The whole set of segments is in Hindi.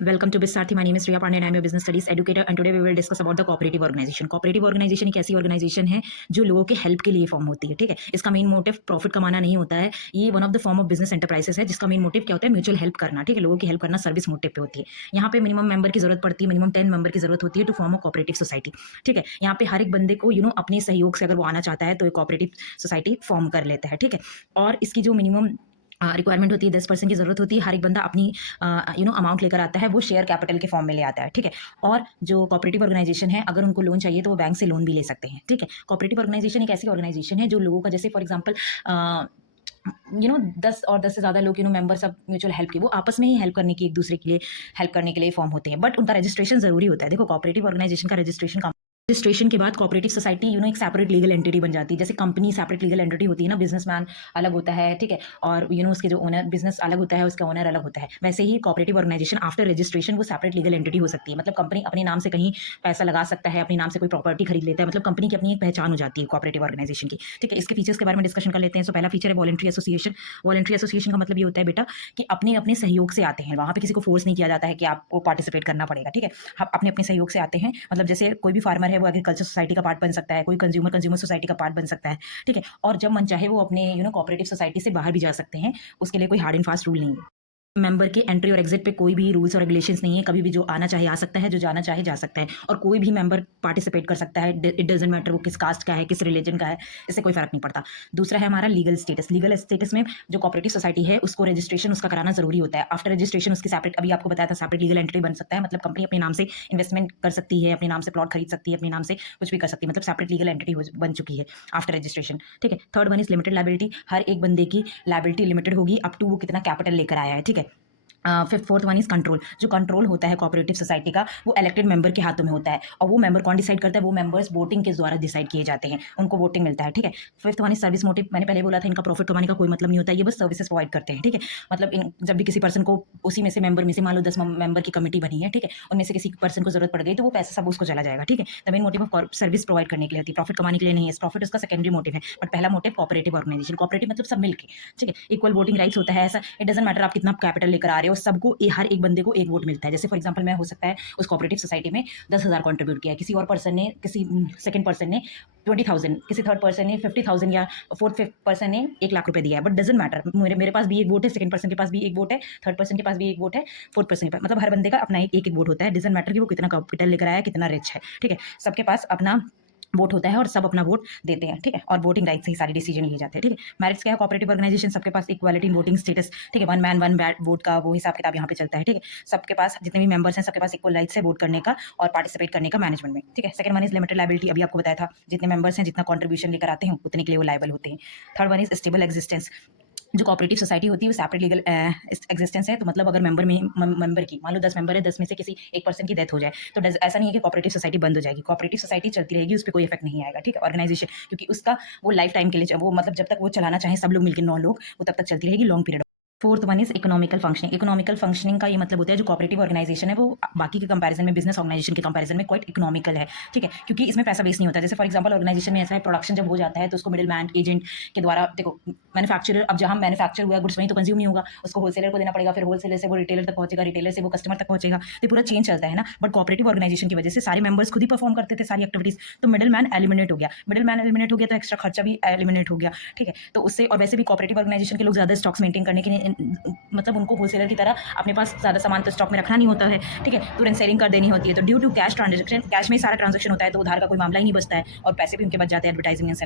Welcome to Bisarthi. My name is Riya Pandey and I'm a business studies educator and today we will discuss about the cooperative organization. Cooperative organization एक ऐसी organization है जो लोगों के हेल्प के लिए फॉर्म होती है, ठीक है। इसका मेन मोटिव प्रॉफिट कमाना नहीं होता है, ये one of the form of business enterprises है जिसका मेन मोटिव क्या होता है, म्यूचुअल हेल्प करना, ठीक है। लोगों की हेल्प करना सर्विस मोटिव पे होती है। यहाँ पे मिनिमम मेंबर की जरूरत पड़ती है, मिनिमम 10 मेंबर की जरूरत होती है to form a cooperative society, ठीक है। यहाँ पे हर एक बंदे को अपने सहयोग से अगर वो आना चाहता है तो एक कोऑपरेटिव सोसाइटी फॉर्म कर लेता है, ठीक है। और इसकी जो मिनिमम रिक्वायरमेंट होती है 10% की जरूरत होती है, हर एक बंदा अपनी अमाउंट लेकर आता है, वो शेयर कैपिटल के फॉर्म में ले आता है, ठीक है। और जो कोऑपरेटिव ऑर्गेनाइजेशन है अगर उनको लोन चाहिए तो वो बैंक से लोन भी ले सकते हैं, ठीक है। कोऑपरेटिव ऑर्गेनाइजेशन एक ऐसी ऑर्गेनाइजेशन है जो लोगों का, जैसे फॉर एग्जाम्पल 10 और 10 से ज़्यादा लोग मेंबर सब म्यूचुअल हेल्प की, वो आपस में ही हेल्प करने की, एक दूसरे के लिए हेल्प करने के लिए फॉर्म होते हैं, बट उनका रजिस्ट्रेशन जरूरी होता है। देखो कोऑपरेटिव ऑर्गेनाइजेशन का रजिस्ट्रेशन के बाद कोऑपरेटिव सोसाइटी एक सेपरेट लीगल एंटिटी बन जाती है। जैसे कंपनी सेपरेट लीगल एंटिटी होती है ना, बिजनेसमैन अलग होता है, ठीक है। और उसके जो ओनर, बिजनेस अलग होता है, उसका ओनर अलग होता है। वैसे ही कोऑपरेटिव ऑर्गेनाइजेशन आफ्टर रजिस्ट्रेशन वो सेपरेट लीगल एंटिटी हो सकती है। मतलब कंपनी अपने नाम से कहीं पैसा लगा सकता है, अपने नाम से कोई प्रॉपर्टी खरीद लेता है, मतलब कंपनी की अपनी एक पहचान हो जाती है कोऑपरेटिव ऑर्गेनाइजेशन की, ठीक है। इसके फीचर्स के बारे में डिस्कशन कर लेते हैं। तो पहला फीचर है वॉलंटरी एसोसिएशन। वॉलंटरी एसोसिएशन का मतलब ये होता है बेटा कि अपने अपने सहयोग से आते हैं, वहाँ पे किसी को फोर्स नहीं किया जाता है कि आपको पार्टिसिपेट करना पड़ेगा, ठीक है। हम अपने अपने सहयोग से आते हैं। मतलब जैसे कोई भी फार्मर है वो एग्रीकल्चर सोसाइटी का पार्ट बन सकता है, कोई कंज्यूमर सोसाइटी का पार्ट बन सकता है, ठीक है। और जब मन चाहे वो अपने कोऑपरेटिव सोसाइटी से बाहर भी जा सकते हैं, उसके लिए कोई हार्ड एंड फास्ट रूल नहीं है। मेंबर के एंट्री और एग्जिट पे कोई भी रूल्स और रेगुलेशंस नहीं है, कभी भी जो आना चाहे आ सकता है, जो जाना चाहे जा सकता है, और कोई भी मेंबर पार्टिसिपेट कर सकता है। इट डजेंट मैटर वो किस कास्ट का है, किस रिलीजन का है, इससे कोई फर्क नहीं पड़ता। दूसरा है हमारा लीगल स्टेटस। लीगल स्टेटस में जो कोऑपरेटिव सोसाइटी है उसको रजिस्ट्रेशन उसका कराना जरूरी होता है। आफ्टर रजिस्ट्रेशन उसकी सेपरेट, अभी आपको बताया था, सेपरेट लीगल एंटिटी बन सकता है। मतलब कंपनी अपने नाम से इन्वेस्टमेंट कर सकती है, अपने नाम से प्लॉट खरीद सकती है, अपने नाम से कुछ भी कर सकती है, मतलब सेपरेट लीगल एंटिटी बन चुकी है आफ्टर रजिस्ट्रेशन, ठीक है। Third one is limited liability. हर एक बंदे की लायबिलिटी लिमिटेड होगी अप टू वो कितना कैपिटल लेकर आया है, ठीक है। Fifth fourth one is control. जो कंट्रोल होता है कोऑपरेटिव सोसाइटी का वो इलेक्टेड मेंबर के हाथों में होता है, और वो मेंबर कौन डिसाइड करता है, वो मेंबर्स वोटिंग के द्वारा डिसाइड किए जाते हैं, उनको वोटिंग मिलता है, ठीक है। Fifth one is service motive. मैंने पहले बोला था इनका प्रॉफिट कमाने का कोई मतलब नहीं होता है, ये बस सर्विसेज प्रोवाइड करते हैं, ठीक है। मतलब जब भी किसी पर्सन को उसी में से मेंबर में से, मान लो 10 मेंबर की कमेटी बनी है, ठीक है, उनमें से किसी पर्सन को जरूरत पड़ गई तो वो पैसा सब उसको चला जाएगा, ठीक है। The main motive of service provide करने के लिए होती है, प्रॉफिट कमाने के लिए नहीं है। प्रॉफिट उसका सेकेंडरी मोटिव है, बट पहला मोटिव कोऑपरेटिव ऑर्गेनाइजेशन। कोऑपरेटिव मतलब सब मिलके, ठीक है। इक्वल वोटिंग राइट्स होता है। ऐसा इट डजंट मैटर आप कितना कैपिटल लेकर आ रहे हो, सबको हर एक बंदे को एक वोट मिलता है। जैसे फॉर एग्जांपल मैं हो सकता है उस कोऑपरेटिव सोसाइटी में 10,000 कंट्रीब्यूट किया, किसी और पर्सन ने, किसी सेकंड पर्सन ने 20,000, किसी थर्ड पर्सन ने 50,000, या फोर्थ फिफ्थ पर्सन ने 1 लाख रुपए दिया है, बट डजंट मैटर, मेरे पास भी एक वोट है, सेकंड पर्सन के पास भी एक वोट है, थर्ड पर्सन के पास भी एक वोट है, फोर्थ पर्सन के पास, मतलब हर बंदे का अपना एक एक वोट होता है। डजंट मैटर कि वो कितना कैपिटल लेकर आया, कितना रिच है, ठीक है। सबके पास अपना वोट होता है और सब अपना वोट देते हैं, ठीक है। और वोटिंग राइट से ही सारे डिसीजन लिए जाते हैं, ठीक है। मैरिट्स क्या है, कोऑपरेटिव ऑर्गेनाइजेशन सबके पास इक्वालिटी इन वोटिंग स्टेटस, ठीक है। वन मैन वन वोट का वो हिसाब किताब यहाँ पे चलता है, ठीक है। सबके पास जितने भी मेंबर्स हैं सबके पास इक्वल राइट्स है वोट करने का और पार्टिसिपेट करने का मैनेजमेंट में, ठीक है। Second one is limited liability. अभी आपको बताया था जितने मेंबर्स हैं जितना कॉन्ट्रीब्यूशन लेकर आते हैं उतने के लिए वो लायबल होते हैं। Third one is stable existence. जो कोऑपरेटिव सोसाइटी होती है वो सेपरेट लीगल एग्जिस्टेंस है, तो मतलब अगर मेंबर की, मान लो 10 मेंबर है, 10 में से किसी एक पर्सन की डेथ हो जाए तो ऐसा नहीं है कि कोऑपरेटिव सोसाइटी बंद हो जाएगी। कोऑपरेटिव सोसाइटी चलती रहेगी, उस पर कोई इफेक्ट नहीं आएगा, ठीक है। ऑर्गेनाइजेशन क्योंकि उसका वो लाइफ टाइम के लिए, वो मतलब जब तक वो चलाना चाहे सब लोग मिलकर 9 लोग, वो तब तक चलती रहेगी, long period. Fourth one is economical functioning. Economical functioning का ये मतलब होता है जो कोऑपरेटिव ऑर्गेनाइजेशन है वो बाकी के कंपैरिजन में, बिजनेस ऑर्गेनाइजेशन के कंपैरिजन में क्वाइट इकोनॉमिकल है, ठीक है। क्योंकि इसमें पैसा वेस्ट नहीं होता। जैसे फॉर एग्जांपल ऑर्गेनाइजेशन में ऐसा है, प्रोडक्शन जब हो जाता है तो उसको मिडिल मैन एजेंट के द्वारा, देखो मैन्युफैक्चरर, अब जहाँ मैन्युफैक्चर हुआ गुड्स वहीं तो कंज्यूम नहीं होगा, उसको होलसेलर को देना पड़ेगा, फिर होलसेलर से वो रिटेलर तक पहुंचेगा, रिटेलर से वो कस्टमर तक पहुंचेगा, तो पूरा चेन चलता है ना। बट कोऑपरेटिव ऑर्गेनाइजेशन की वजह से सारे मेंबर्स खुद ही परफॉर्म करते थे सारी एक्टिविटीज, तो मिडिल मैन एलिमिनेट हो गया। मिडिल मैन एलिमिनेट हो गया तो एक्स्ट्रा खर्चा भी एलिमिनेट हो गया, ठीक है। तो उससे, और वैसे भी कोऑपरेटिव ऑर्गेनाइजेशन के लोग ज्यादा स्टॉक्स मेंटेन करने के लिए, मतलब उनको होलसेलर की तरह अपने पास ज़्यादा सामान तो स्टॉक में रखना नहीं होता है, ठीक है, तुरंत सेलिंग कर देनी होती है। तो due to cash transaction, cash में ही सारा ट्रांजेक्शन होता है, तो उधार का कोई मामला ही नहीं बचता है, और पैसे भी उनके बच जाते हैं एडवर्टाइजिंग एंड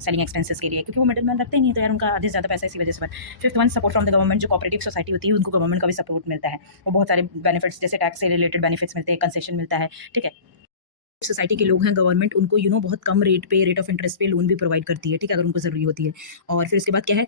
सेलिंग एक्सपेंसेस के लिए, क्योंकि वो मिडिल मैन रखते ही नहीं, तो यार उनका आधे से ज़्यादा पैसा इसी वजह से। Fifth one support from the government. जो कोऑपरेटिव सोसाइटी होती है उनको गवर्नमेंट का भी सपोर्ट मिलता है, वो बहुत सारे बेनिफिट्स जैसे टैक्स से रिलेटेड बेनिफिट्स मिलते हैं, कंसेशन मिलता है, ठीक है। सोसाइटी के लोग हैं, गवर्नमेंट उनको बहुत कम रेट ऑफ इंटरेस्ट पे लोन भी प्रोवाइड करती है, ठीक है, अगर उनको जरूरी होती है। और फिर उसके बाद क्या है,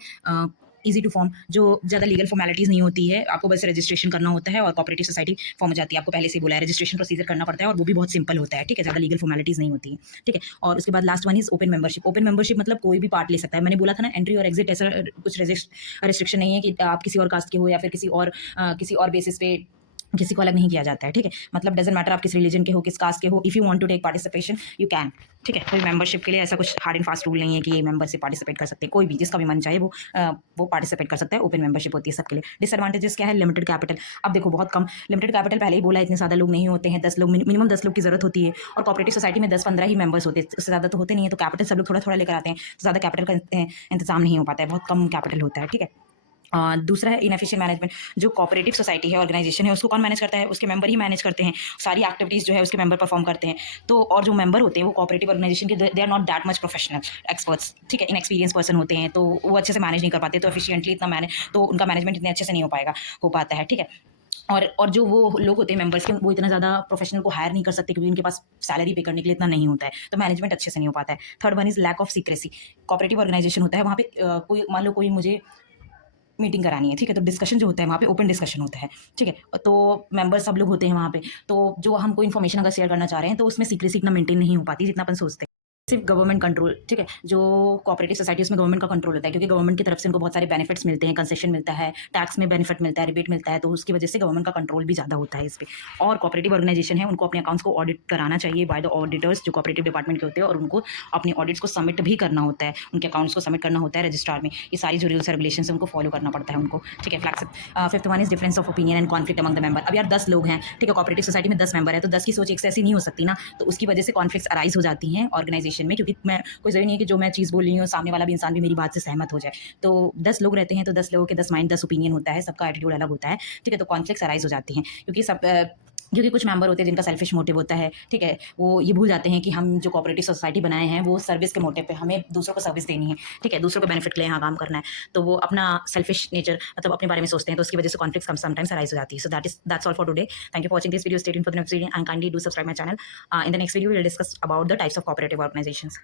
ईजी टू फॉर्म, जो ज़्यादा लीगल फॉर्मेलिटीज़ नहीं होती है, आपको बस रजिस्ट्रेशन करना होता है और कोऑपरेटिव सोसाइटी फॉर्म हो जाती है। आपको पहले से बोला है रजिस्ट्रेशन प्रोसीजर करना पड़ता है और वो भी बहुत सिंपल होता है, ठीक है, ज़्यादा लीगल फॉर्मेलिटीज़ नहीं होती है, ठीक है। और उसके बाद last one is open membership. Open membership मतलब कोई भी पार्ट ले सकता है। मैंने बोला था ना एंट्री और एग्जिट, ऐसा कुछ रिस्ट्रिक्शन नहीं है कि आप किसी और कास्ट के हो या फिर किसी और बेसिस पे किसी को अलग नहीं किया जाता है, ठीक है। मतलब डजंट मैटर आप किस रिलीजन के हो, किस कास्ट के हो, if you want to take participation you can, ठीक है। कोई मेंबरशिप के लिए ऐसा कुछ हार्ड एंड फास्ट रूल नहीं है कि ये मेंबरशिप पार्टिसिपेट कर सकते हैं। कोई भी जिसका भी मन चाहे वो पार्टिसिपेट कर सकता है। ओपन मेंबरशिप होती है सबके लिए। डिसएडवांटेजेस क्या है? Limited capital. अब देखो बहुत कम लिमिटेड कैपिटल, पहले ही बोला इतने ज़्यादा लोग नहीं होते हैं, 10 लोग, मिनिमम 10 लोग की ज़रूरत होती है। और कोऑपरेटिव सोसाइटी में 10-15 ही मेंबर्स होते हैं, उससे ज़्यादा तो होते नहीं है। तो कैपिटल सब लोग थोड़ा थोड़ा लेकर आते हैं, तो ज़्यादा कैपिटल का इंतजाम नहीं हो पाता है, बहुत कम कैपिटल होता है, ठीक है। दूसरा है इनएफिशिएंट मैनेजमेंट। जो कोऑपरेटिव सोसाइटी है, ऑर्गेनाइजेशन है, उसको कौन मैनेज करता है? उसके मेंबर ही मैनेज करते हैं। सारी एक्टिविटीज़ जो है उसके मेंबर परफॉर्म करते हैं। तो और जो मेंबर होते हैं वो कोऑपरेटिव ऑर्गेनाइजेशन के they are not that much professional experts, ठीक है। इनएक्सपीरियंस पर्सन होते हैं, तो वो अच्छे से मैनेज नहीं कर पाते, तो एफिशिएंटली इतना मैनेज, तो उनका मैनेजमेंट इतने अच्छे से नहीं हो पाता है, ठीक है। और जो वो लोग होते हैं मेंबर्स के, वो इतना ज़्यादा प्रोफेशनल को हायर नहीं कर सकते, क्योंकि उनके पास सैलरी पे करने के लिए इतना नहीं होता है, तो मैनेजमेंट अच्छे से नहीं हो पाता है। Third one is lack of secrecy. Cooperative organisation होता है, वहाँ पे कोई मान लो कोई मुझे मीटिंग करानी है, ठीक है, तो डिस्कशन जो होता है वहाँ पे ओपन डिस्कशन होता है, ठीक है। तो मेंबर सब लोग होते हैं वहाँ पे, तो जो हम कोई इन्फॉर्मेशन अगर शेयर करना चाह रहे हैं तो उसमें सीक्रेसी इतना मेंटेन नहीं हो पाती जितना अपन सोचते हैं। सिर्फ गवर्नमेंट कंट्रोल, ठीक है। जो कोऑपरेटिव सोसाइटी उसमें गवर्नमेंट का कंट्रोल होता है, क्योंकि गवर्नमेंट की तरफ से उनको बहुत सारे बेनिफिट्स मिलते हैं, कंसेशन मिलता है, टैक्स में बेनिफिट मिलता है, रिबेट मिलता है, तो उसकी वजह से गवर्नमेंट का कंट्रोल भी ज़्यादा होता है इस पे। और कोऑपरेटिव ऑर्गेनाइजेशन है, उनको अपने अकाउंट्स को ऑडिट कराना चाहिए बाय द ऑडिटर्स, जो कोऑपरेटिव डिपार्टमेंट के होते हैं, और उनको अपने ऑडिट्स को सबमिट भी करना होता है, उनके अकाउंट्स को सबमिट करना होता है रजिस्ट्रार में। ये सारी जो रूल्स रेगुलेशन है उनको फॉलो करना पड़ता है उनको, ठीक है। Fifth one is difference of opinion and conflict among the member. अब यार 10 लोग हैं, ठीक है, कोऑपरेटिव सोसाइटी में 10 मेंबर है, तो 10 की सोच एक से ऐसी नहीं हो सकती ना, तो उसकी वजह से कॉन्फ्लिक्ट्स अराइज हो जाती हैं ऑर्गेनाइजेशन में, क्योंकि मैं कोई ज़रूरी नहीं है कि जो मैं चीज़ बोल रही हूँ सामने वाला भी इंसान भी मेरी बात से सहमत हो जाए। तो 10 लोग रहते हैं, तो 10 लोगों के 10 माइंड, 10 ओपिनियन होता है, सबका एटीट्यूड अलग होता है, ठीक है। तो कॉन्फ्लिक्ट्स अराइज हो जाती हैं, क्योंकि कुछ मेंबर होते हैं जिनका सेल्फिश मोटिव होता है, ठीक है। वो ये भूल जाते हैं कि हम जो कोऑपरेटिव सोसाइटी बनाए हैं वो सर्विस के मोटिव पे, हमें दूसरों को सर्विस देनी है, ठीक है, दूसरों को बेनिफिट के लिए यहाँ काम करना है। तो वो अपना सेल्फिश नेचर, मतलब अपने बारे में सोचते हैं, तो उसकी वजह से कॉन्फ्लिक्ट्स समटाइम्स अराइज हो जाती है। So that's all for today. Thank you for watching this video. Stay tuned for the next video and kindly do subscribe my channel. In the next video we will discuss about the types of cooperative organisations.